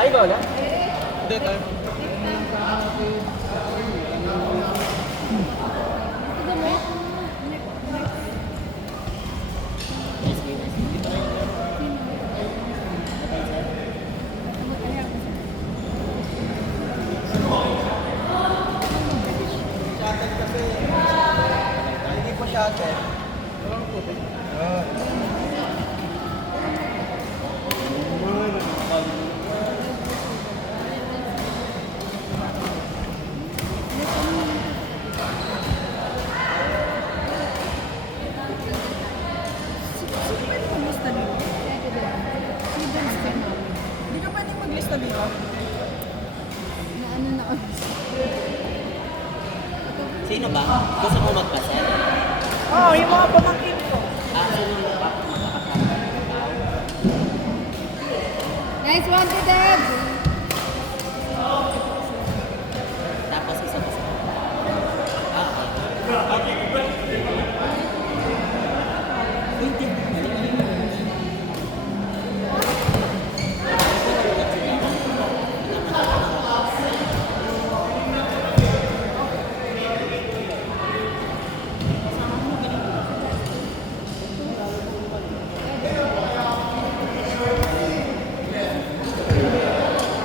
Tayo ba wala? Hindi, tayo. Hindi po shuttle. Hindi ka pwedeng maglista dito? Sino ba? Gusto mo magpasal? Oo, yung mga pamangkin ko. Sino mo ba? Nice one to Dad! Tapos isa-isa. Okay. Hindi.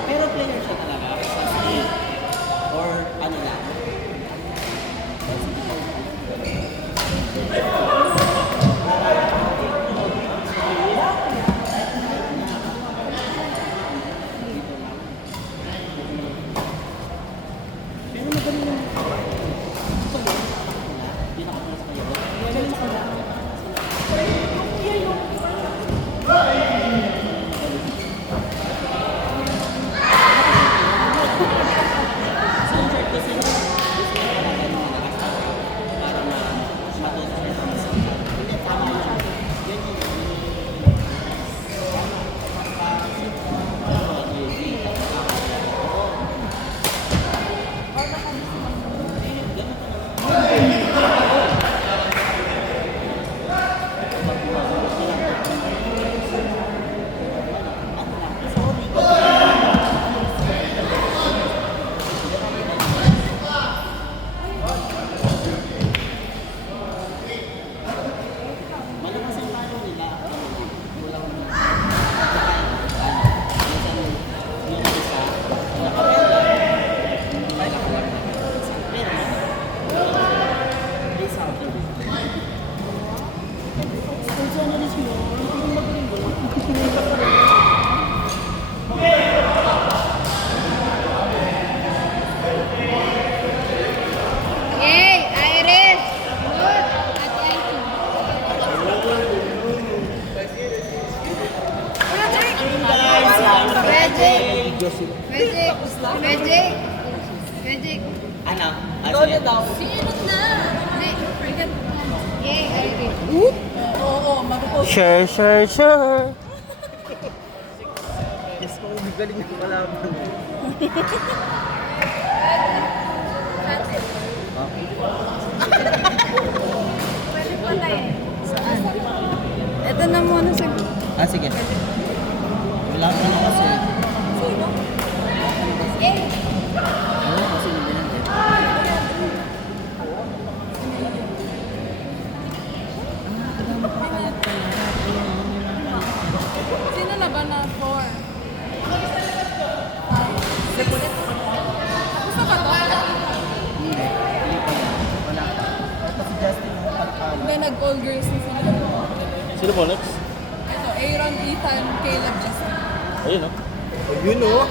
Pero player siya talaga. Or ano lang. Pero magaling yung hindi nakapala sa kayo. Magaling sa kanya. Malakas ang talo nila. Kulang yung isa, nakapela. Ay, nakulang. Pero, isa ako. Kung saan na siya, hindi magaling ba? Yay! Iris! Good! At Elsie. Magic! Magic! Magic! Magic! Ano? Ikaw na daw. Sino na? Yay! Iris! Oo, mag-post. Sure. Yes, kung galing na kalaban. Ito na muna sa... Sige. Wala ka na kasi. Wala kasi hindi natin. Sino na ba na 4? Gusto ka to? Ito si Justin yung pagkala. Hindi, nag-all girls na sila. Sino po next? Ito, Aaron, Ethan, Caleb, Justin. Ayun o. Yun o.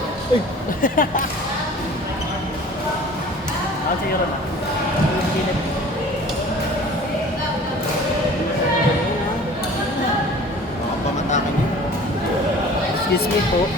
Ah, siguro na. Pamatakan niyo. Excuse me po.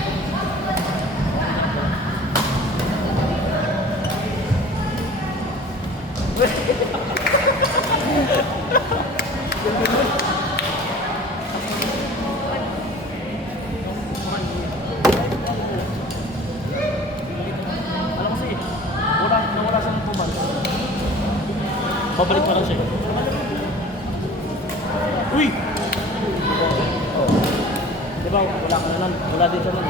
Alam kasi, nawala siya ng 2 months. Babalik pa lang siya. Uy! Di ba, wala ka na lang. Wala din siya lang.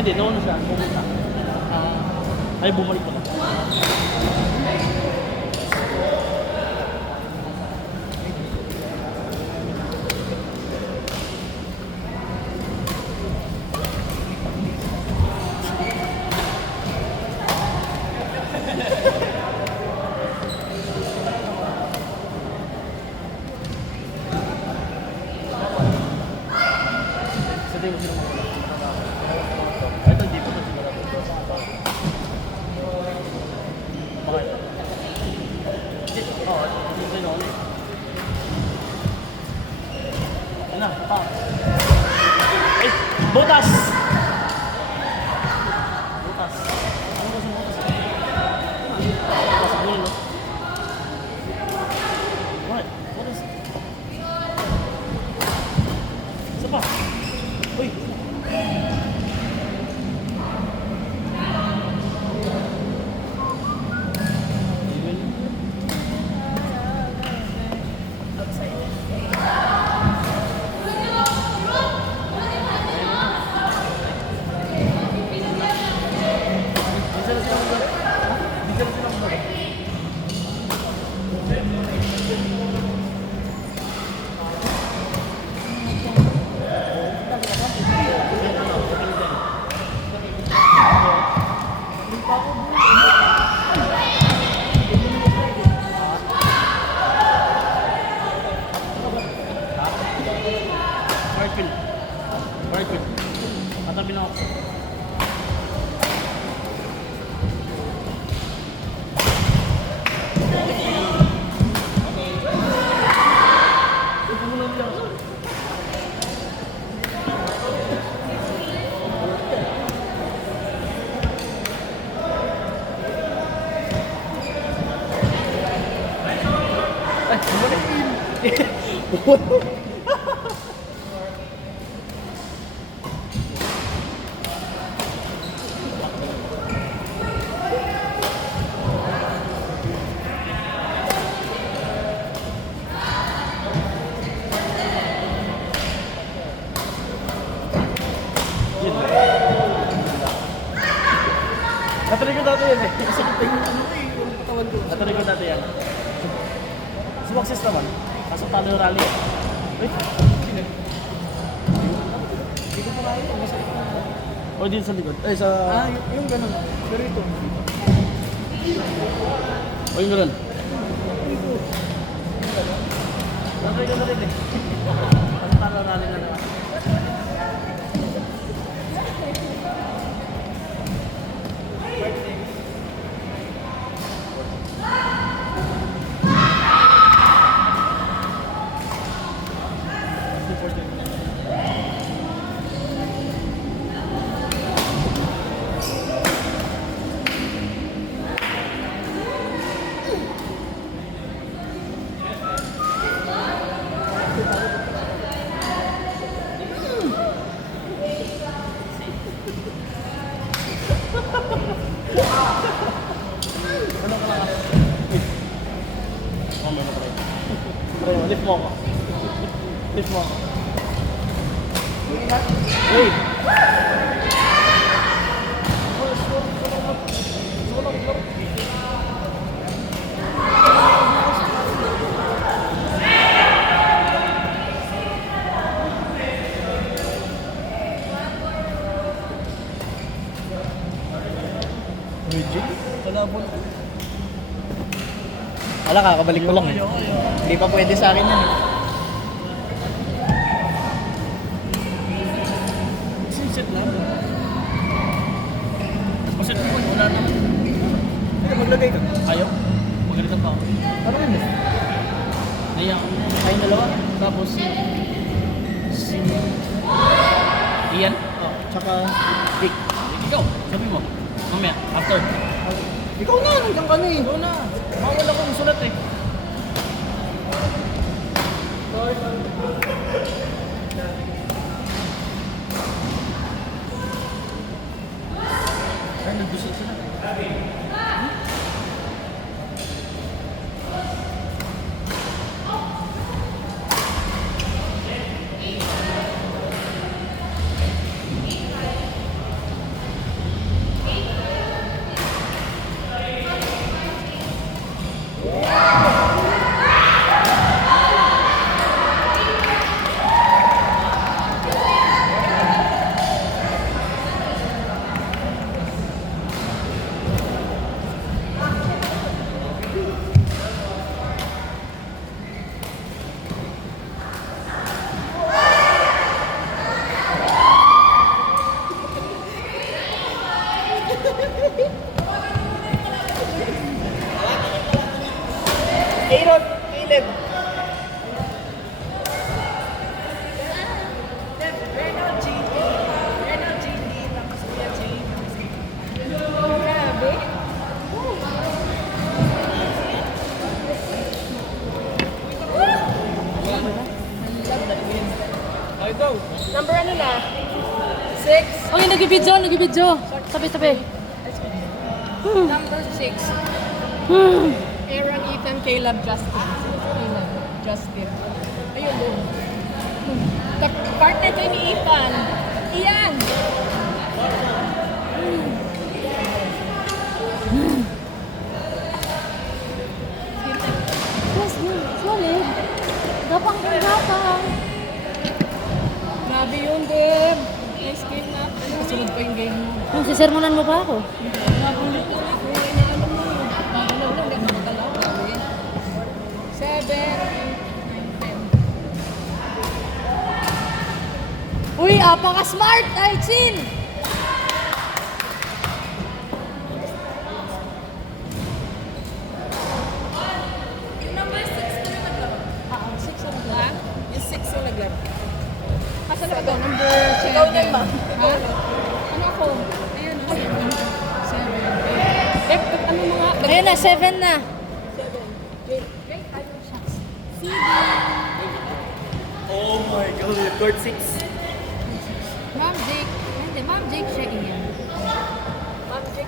Hindi, nauna siya. Pumunta. Ay, bumalik pala. Sa tingin mo sino mo? Ay, ito, hindi pa ito siguro. Bakit? Oo, hindi ko sino ulit. Yan na, pa. Eh, butas! Butas. Ano ba sa butas? Butas, gulo, no? Bakit? Butas. Isa pa. Uy! Barfield. Barfield. Katabi na ako. Natuloy ko dati yan eh. Masakit pa yung ano eh, yung katawan ko. Natuloy ko dati yan. Sumaksis naman. Kaso talo yung rally. Wait. Hindi ko pa kaya, masakit na. O din sa likod. Ay, sa... Yung ganun. Pero ito. O yung gano'n. Natuloy ko na rin eh. Kaso talo yung rally na naman. Lift mo ako. Lift mo ako. Hey! Rigid? Kalabot. Wala, kakabalik ko lang eh. Hindi pa pwede sa akin yan eh. Sit na. Masit mo, wala naman. Ay, maglagay ka. Ayaw. Magalitan pa ako. Ano yun eh? Naiyak ako. Tayong dalawa. Tapos si Ian. Oh. Tsaka Vic. Ikaw, sabi mo. Mamaya, after. Ikaw na, nandiyan ka na eh. Ikaw na. Bawal akong sulat eh. Ay, nagdusot sila. 6. Okay, nag-video. Tabi. Number 6. Aaron, Ethan, Caleb, Justin. Justin. Ayun, doon. Partner kayo ni Ethan. Iyan. Yes, solid. Gapang. Grabe yun, Deb. Nice game natin. Kasunod pa yung game mo. Ang sisermonan mo pa ako. Uy, apaka-smart! Ay, Chin! Yung number 6 na yung naglaro. Yung 6 yung naglaro. Kasan na ba? Number 7. Ikaw yan ba? Ha? Ano ako? Ayun, 7. Deb, ano mga... Ayun na, 7 na. Oh my God, court 6. Ma'am Jake. Hindi, Ma'am Jake siya iyan.